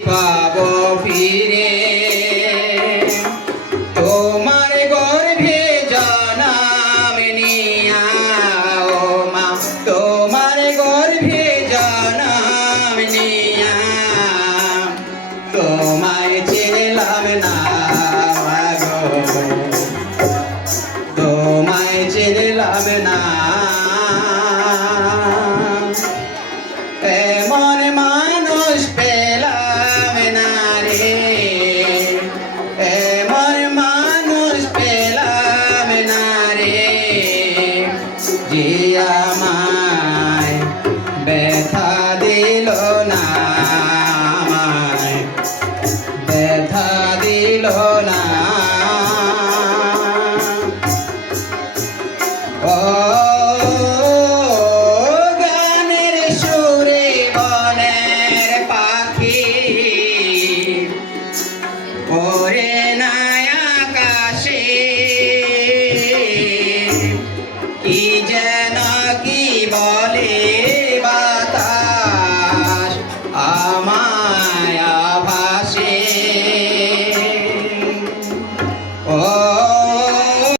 পাবো ফিরে তোমার গর্ভে জনম নিয়া ও মা তোমার গর্ভে জনম নিয়া তোমায় চিনলাম না গো তোমায় চিনলাম না এমন মানুষ পেলাম না রে এমন মানুষ পেলাম না রে যে আমায় ব্যথা দিল না আমায় ব্যথা দিল না ও ওরে নাই আকাশে কি যেন কি